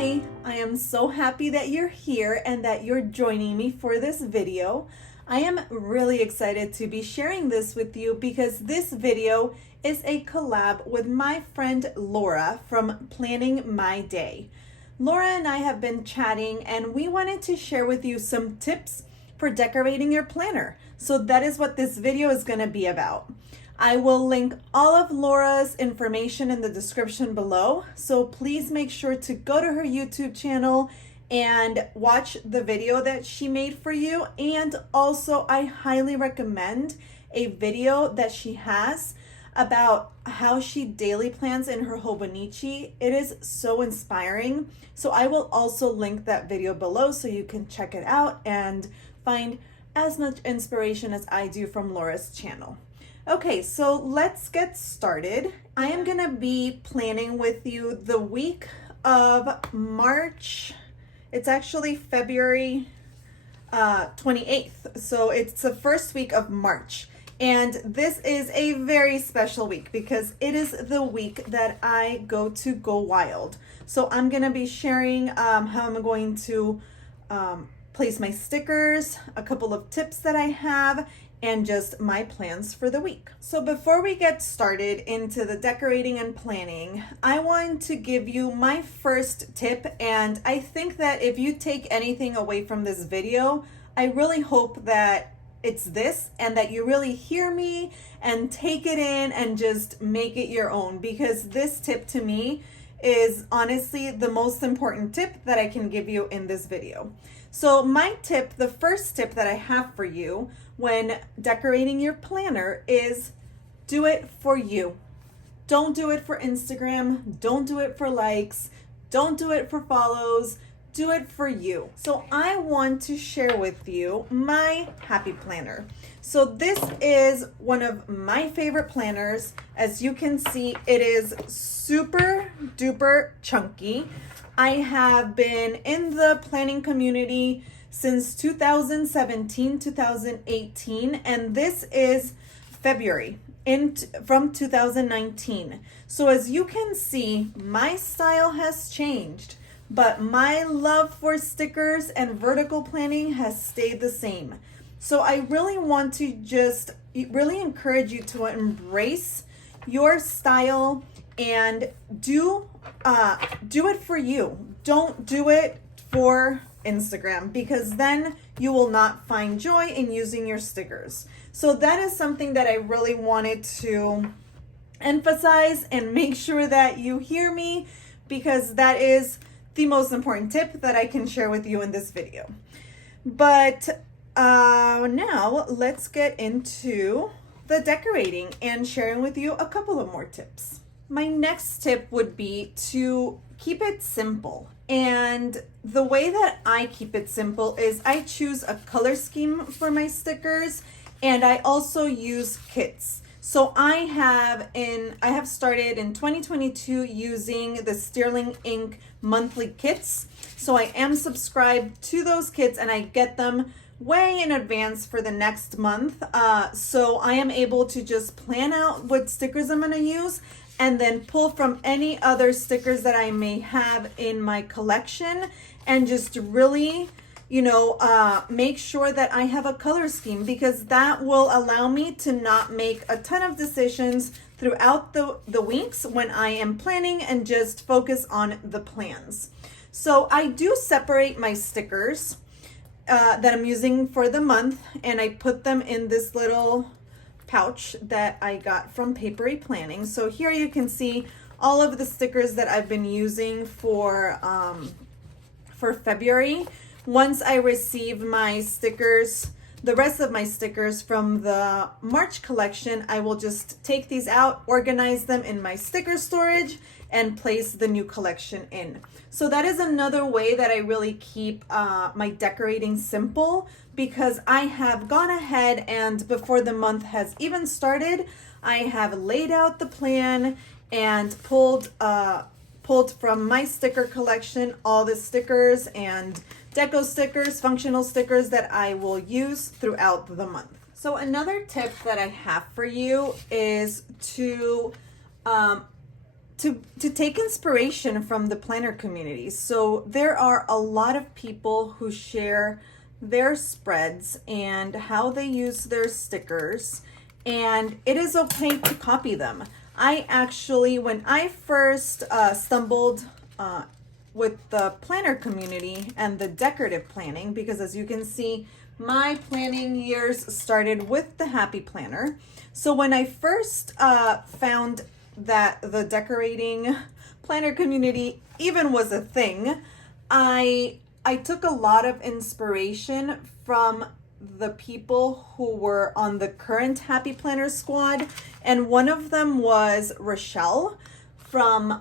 Hi, I am so happy that you're here and that you're joining me for this video. I am really excited to be sharing this with you because this video is a collab with my friend Laura from Planning My Day. Laura and I have been chatting and we wanted to share with you some tips for decorating your planner. So that is what this video is going to be about. I will link all of Laura's information in the description below, so please make sure to go to her YouTube channel and watch the video that she made for you. And also, I highly recommend a video that she has about how she daily plans in her Hobonichi. It is so inspiring. So I will also link that video below so you can check it out and find as much inspiration as I do from Laura's channel. Okay, so let's get started. I am gonna be planning with you the week of March. It's actually February 28th. So it's the first week of March. And this is a very special week because it is the week that I go to Go Wild. So I'm gonna be sharing how I'm going to place my stickers, a couple of tips that I have, and just my plans for the week. So before we get started into the decorating and planning, I want to give you my first tip. And I think that if you take anything away from this video, I really hope that it's this and that you really hear me and take it in and just make it your own, because this tip to me is honestly the most important tip that I can give you in this video. So my tip, the first tip that I have for you when decorating your planner is do it for you. Don't do it for Instagram. Don't do it for likes. Don't do it for follows. Do it for you. So I want to share with you my happy planner. So this is one of my favorite planners. As you can see, it is super duper chunky. I have been in the planning community since 2017, 2018, and this is February from 2019. So as you can see, my style has changed, but my love for stickers and vertical planning has stayed the same. So I really want to just really encourage you to embrace your style and do it for you. Don't do it for Instagram, because then you will not find joy in using your stickers. So that is something that I really wanted to emphasize and make sure that you hear me, because that is the most important tip that I can share with you in this video. But now let's get into the decorating and sharing with you a couple of more tips. My next tip would be to keep it simple. And the way that I keep it simple is I choose a color scheme for my stickers, and I also use kits. So I have started in 2022 using the Sterling Ink monthly kits. So I am subscribed to those kits and I get them way in advance for the next month. So I am able to just plan out what stickers I'm gonna use and then pull from any other stickers that I may have in my collection and just really, make sure that I have a color scheme, because that will allow me to not make a ton of decisions throughout the weeks when I am planning and just focus on the plans. So I do separate my stickers that I'm using for the month, and I put them in this little pouch that I got from Papery Planning. So here you can see all of the stickers that I've been using for February. Once I receive my stickers, the rest of my stickers from the March collection, I will just take these out, organize them in my sticker storage, and place the new collection in. So that is another way that I really keep my decorating simple, because I have gone ahead and before the month has even started, I have laid out the plan and pulled from my sticker collection all the stickers and deco stickers, functional stickers that I will use throughout the month. So another tip that I have for you is to to take inspiration from the planner community. So there are a lot of people who share their spreads and how they use their stickers, and it is okay to copy them. I actually, when I first stumbled with the planner community and the decorative planning, because as you can see, my planning years started with the Happy Planner. So when I first found that the decorating planner community even was a thing, I took a lot of inspiration from the people who were on the current Happy Planner squad, and one of them was Rochelle from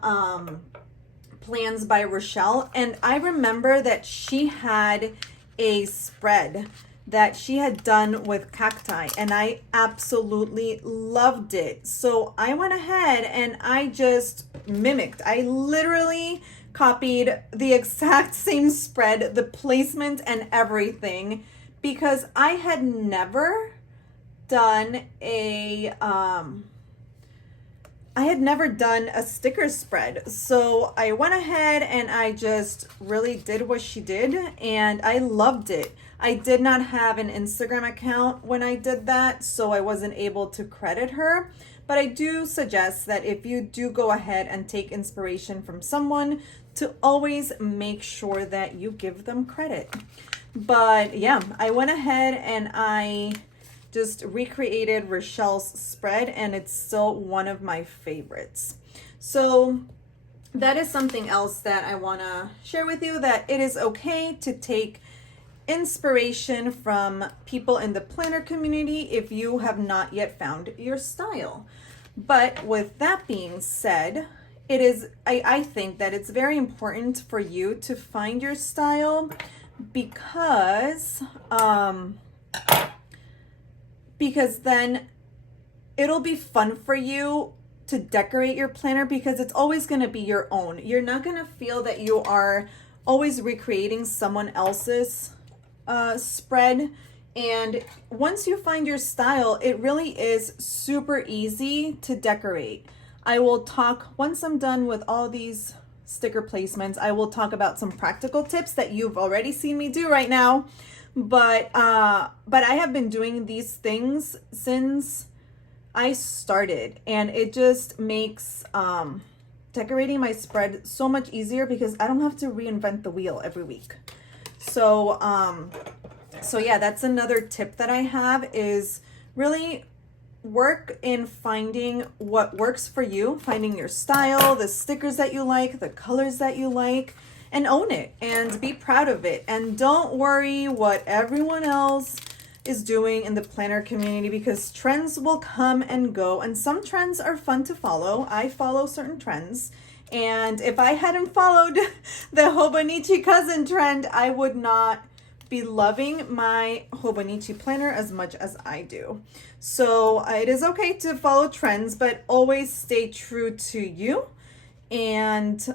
Plans by Rochelle. And I remember that she had a spread that she had done with cacti, and I absolutely loved it. So I went ahead and I just mimicked. I literally copied the exact same spread, the placement and everything, because I had never done a sticker spread. So I went ahead and I just really did what she did, and I loved it. I did not have an Instagram account when I did that, so I wasn't able to credit her. But I do suggest that if you do go ahead and take inspiration from someone, to always make sure that you give them credit. But yeah, I went ahead and I just recreated Rochelle's spread, and it's still one of my favorites. So that is something else that I want to share with you, that it is okay to take inspiration from people in the planner community if you have not yet found your style. But with that being said, I think that it's very important for you to find your style, because then it'll be fun for you to decorate your planner, because it's always going to be your own. You're not going to feel that you are always recreating someone else's spread. And once you find your style, it really is super easy to decorate. I will talk, once I'm done with all these sticker placements, I will talk about some practical tips that you've already seen me do right now. But I have been doing these things since I started, and it just makes decorating my spread so much easier, because I don't have to reinvent the wheel every week. So yeah, that's another tip that I have, is really work in finding what works for you, finding your style, the stickers that you like, the colors that you like, and own it and be proud of it. And don't worry what everyone else is doing in the planner community, because trends will come and go, and some trends are fun to follow. I follow certain trends, and if I hadn't followed the Hobonichi cousin trend, I would not be loving my Hobonichi planner as much as I do. So it is okay to follow trends, but always stay true to you and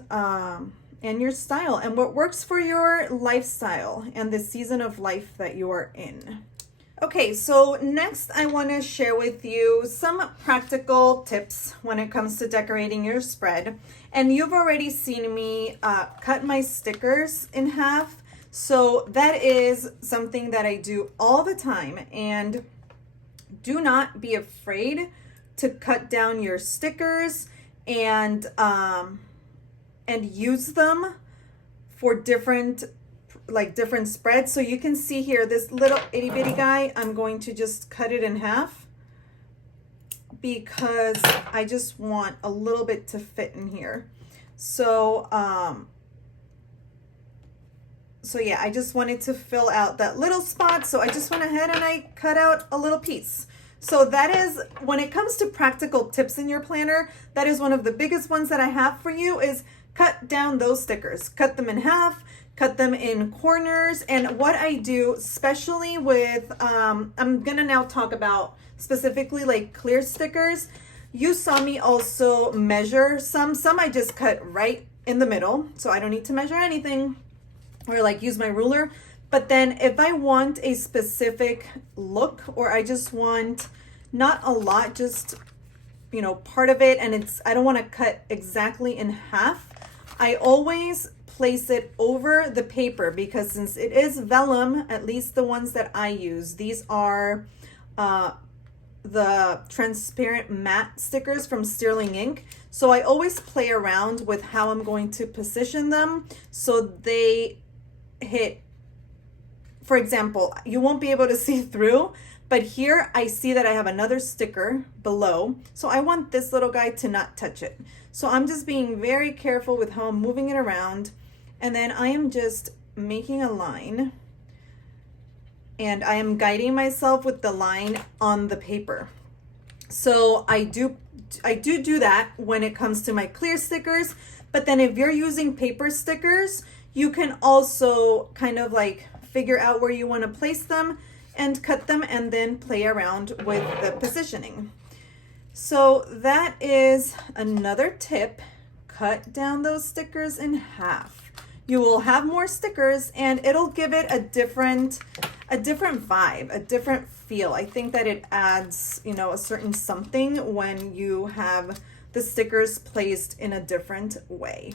your style and what works for your lifestyle and the season of life that you are in. Okay, so next I want to share with you some practical tips when it comes to decorating your spread. And you've already seen me cut my stickers in half. So that is something that I do all the time. And do not be afraid to cut down your stickers and use them for different spreads. So you can see here, this little itty bitty guy, I'm going to just cut it in half because I just want a little bit to fit in here. So, so yeah, I just wanted to fill out that little spot. So I just went ahead and I cut out a little piece. So that is, when it comes to practical tips in your planner, that is one of the biggest ones that I have for you, is cut down those stickers, cut them in half, cut them in corners. And what I do, especially with, I'm gonna now talk about specifically like clear stickers. You saw me also measure some I just cut right in the middle, so I don't need to measure anything or like use my ruler. But then if I want a specific look, or I just want not a lot, just you know, part of it, and I don't want to cut exactly in half. I always place it over the paper because since it is vellum, at least the ones that I use, these are the transparent matte stickers from Sterling Ink. So I always play around with how I'm going to position them so they hit. For example, you won't be able to see through, but here I see that I have another sticker below. So I want this little guy to not touch it. So I'm just being very careful with how I'm moving it around. And then I am just making a line. And I am guiding myself with the line on the paper. So I do that when it comes to my clear stickers. But then if you're using paper stickers, you can also kind of like figure out where you want to place them and cut them and then play around with the positioning. So that is another tip. Cut down those stickers in half. You will have more stickers and it'll give it a different vibe, a different feel. I think that it adds, you know, a certain something when you have the stickers placed in a different way.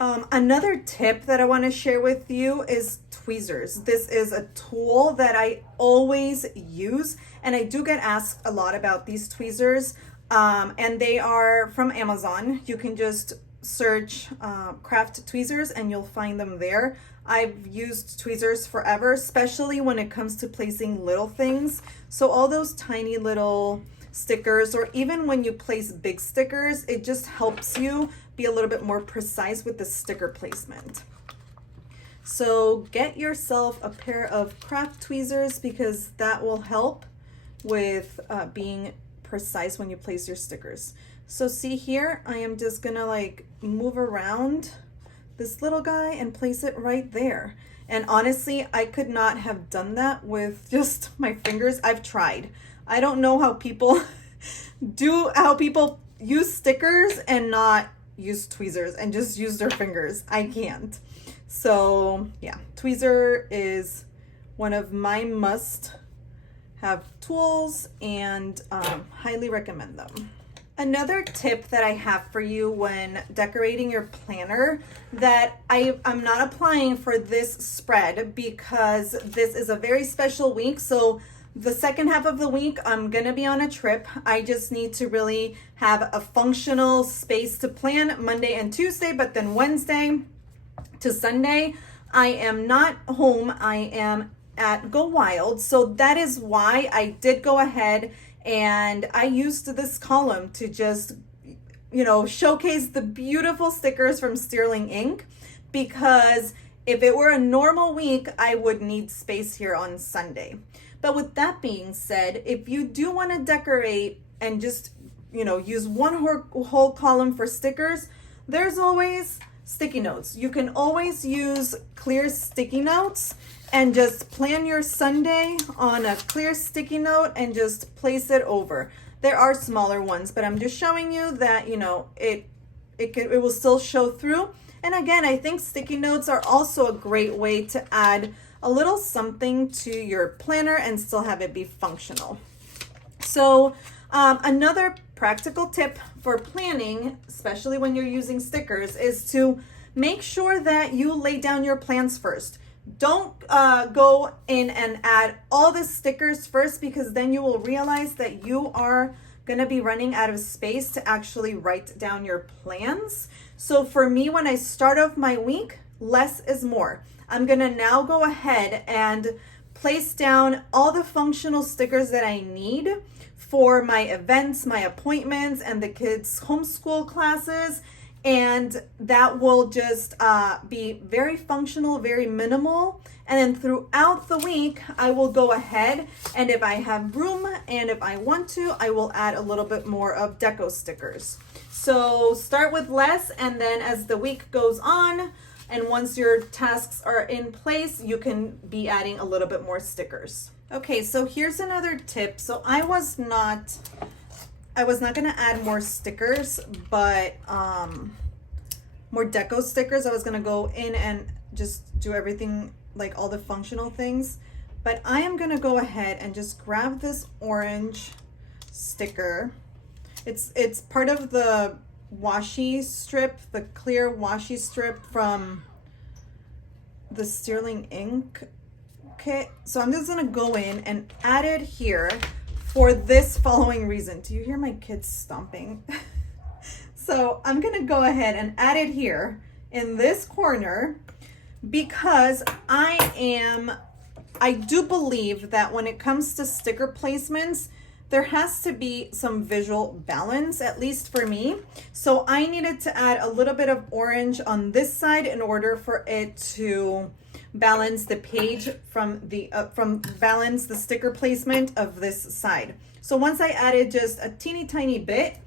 Another tip that I want to share with you is tweezers. This is a tool that I always use, and I do get asked a lot about these tweezers, and they are from Amazon. You can just search craft tweezers and you'll find them there. I've used tweezers forever, especially when it comes to placing little things. So all those tiny little stickers, or even when you place big stickers, it just helps you be a little bit more precise with the sticker placement. So get yourself a pair of craft tweezers because that will help with being precise when you place your stickers. So see here, I am just gonna like move around this little guy and place it right there. And honestly, I could not have done that with just my fingers. I've tried. I don't know how people use stickers and not use tweezers and just use their fingers. I can't. So yeah, tweezer is one of my must have tools and highly recommend them. Another tip that I have for you when decorating your planner that I'm not applying for this spread because this is a very special week. So the second half of the week, I'm gonna be on a trip. I just need to really have a functional space to plan Monday and Tuesday, but then Wednesday to Sunday, I am not home. I am at Go Wild. So that is why I did go ahead and I used this column to just, you know, showcase the beautiful stickers from Sterling Ink, because if it were a normal week, I would need space here on Sunday. But with that being said, if you do want to decorate and just, you know, use one whole column for stickers, there's always sticky notes. You can always use clear sticky notes and just plan your Sunday on a clear sticky note and just place it over. There are smaller ones, but I'm just showing you that, you know, it will still show through. And again, I think sticky notes are also a great way to add a little something to your planner and still have it be functional. So another practical tip for planning, especially when you're using stickers, is to make sure that you lay down your plans first. Don't go in and add all the stickers first, because then you will realize that you are going to be running out of space to actually write down your plans. So for me, when I start off my week, less is more. I'm going to now go ahead and place down all the functional stickers that I need for my events, my appointments, and the kids' homeschool classes. And that will just be very functional, very minimal. And then throughout the week, I will go ahead, and if I have room and if I want to, I will add a little bit more of deco stickers. So start with less, and then as the week goes on, and once your tasks are in place, you can be adding a little bit more stickers. Okay, so here's another tip. So I was not going to add more stickers, but more deco stickers. I was going to go in and just do everything, like all the functional things. But I am going to go ahead and just grab this orange sticker, It's part of the washi strip, the clear washi strip from the Sterling ink kit. So I'm just gonna go in and add it here for this following reason. Do you hear my kids stomping? So I'm gonna go ahead and add it here in this corner because I do believe that when it comes to sticker placements, there has to be some visual balance, at least for me. So I needed to add a little bit of orange on this side in order for it to balance the page from balance the sticker placement of this side. So once I added just a teeny tiny bit,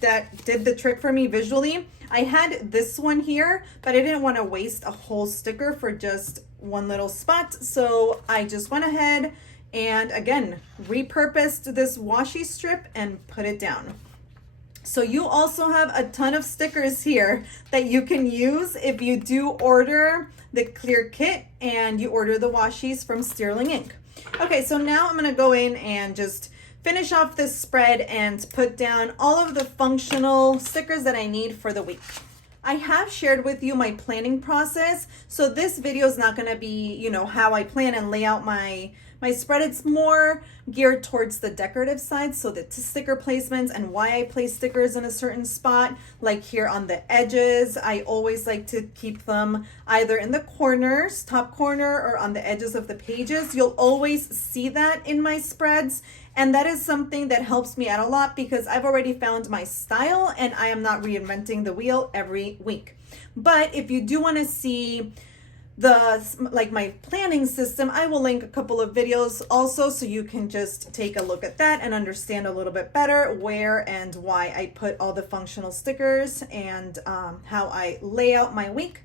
that did the trick for me visually. I had this one here, but I didn't want to waste a whole sticker for just one little spot. So I just went ahead and again, repurposed this washi strip and put it down. So you also have a ton of stickers here that you can use if you do order the clear kit and you order the washis from Sterling Ink. Okay, so now I'm gonna go in and just finish off this spread and put down all of the functional stickers that I need for the week. I have shared with you my planning process, so this video is not gonna be, you know, how I plan and lay out my spread. It's more geared towards the decorative side, so the sticker placements and why I place stickers in a certain spot. Like here on the edges, I always like to keep them either in the corners, top corner, or on the edges of the pages. You'll always see that in my spreads, and that is something that helps me out a lot because I've already found my style and I am not reinventing the wheel every week. But if you do want to see my planning system, I will link a couple of videos also, so you can just take a look at that and understand a little bit better where and why I put all the functional stickers and how I lay out my week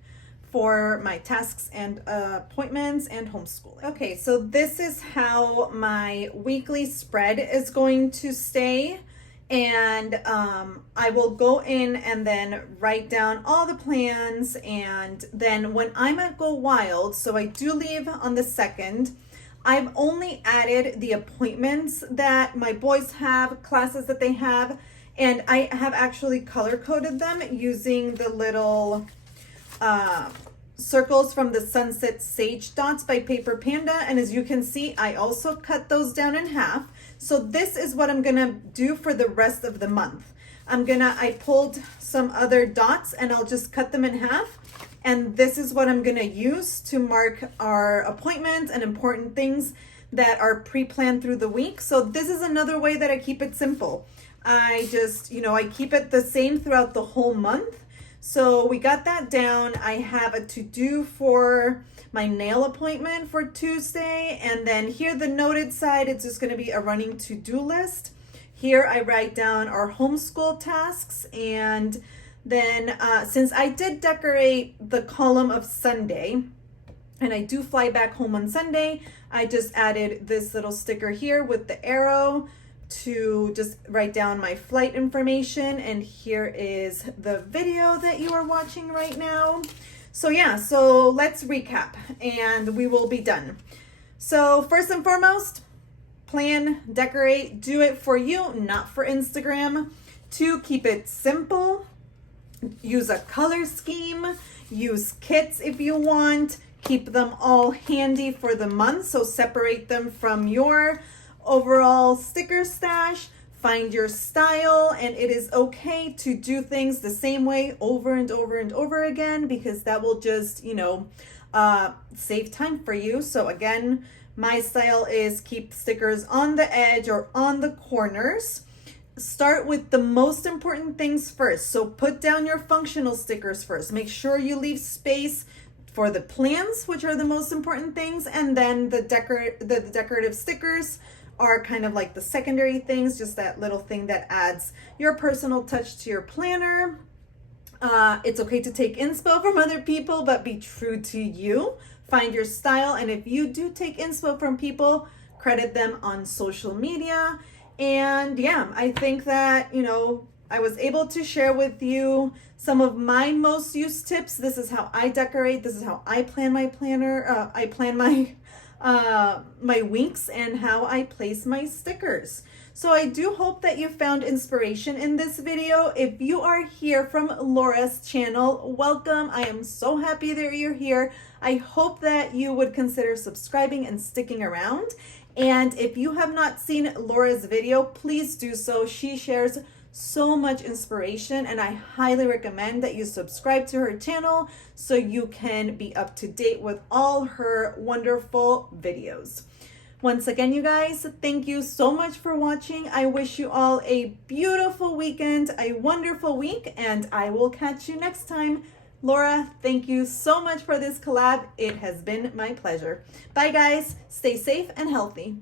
for my tasks and appointments and homeschooling. Okay, so this is how my weekly spread is going to stay. And I will go in and then write down all the plans, and then when I'm at Go Wild, so I do leave on the 2nd, I've only added the appointments that my boys have, classes that they have, and I have actually color coded them using the little circles from the Sunset Sage Dots by Paper Panda. And as you can see, I also cut those down in half. So this is what I'm gonna do for the rest of the month. I pulled some other dots and I'll just cut them in half. And this is what I'm gonna use to mark our appointments and important things that are pre-planned through the week. So this is another way that I keep it simple. I just, I keep it the same throughout the whole month. So we got that down. I have a to-do for my nail appointment for Tuesday. And then here, the noted side, it's just going to be a running to-do list. Here I write down our homeschool tasks. And then since I did decorate the column of Sunday, and I do fly back home on Sunday, I just added this little sticker here with the arrow to just write down my flight information. And here is the video that you are watching right now. So yeah, so let's recap and we will be done. So first and foremost, plan, decorate, do it for you, not for Instagram. 2, keep it simple. Use a color scheme, use kits if you want, keep them all handy for the month. So separate them from your overall sticker stash, find your style, and it is okay to do things the same way over and over and over again, because that will just, save time for you. So again, my style is keep stickers on the edge or on the corners. Start with the most important things first. So put down your functional stickers first. Make sure you leave space for the plans, which are the most important things, and then the decorative stickers are kind of like the secondary things, just that little thing that adds your personal touch to your planner. It's okay to take inspo from other people, but be true to you. Find your style, and if you do take inspo from people, credit them on social media. And yeah, I think that, I was able to share with you some of my most used tips. This is how I decorate. This is how I plan my planner. I plan my my winks and how I place my stickers. So I do hope that you found inspiration in this video. If you are here from Laura's channel, welcome. I am so happy that you're here. I hope that you would consider subscribing and sticking around. And if you have not seen Laura's video, please do so. She shares so much inspiration, and I highly recommend that you subscribe to her channel so you can be up to date with all her wonderful videos. Once again, you guys, thank you so much for watching. I wish you all a beautiful weekend, a wonderful week, and I will catch you next time. Laura, thank you so much for this collab. It has been my pleasure. Bye, guys. Stay safe and healthy.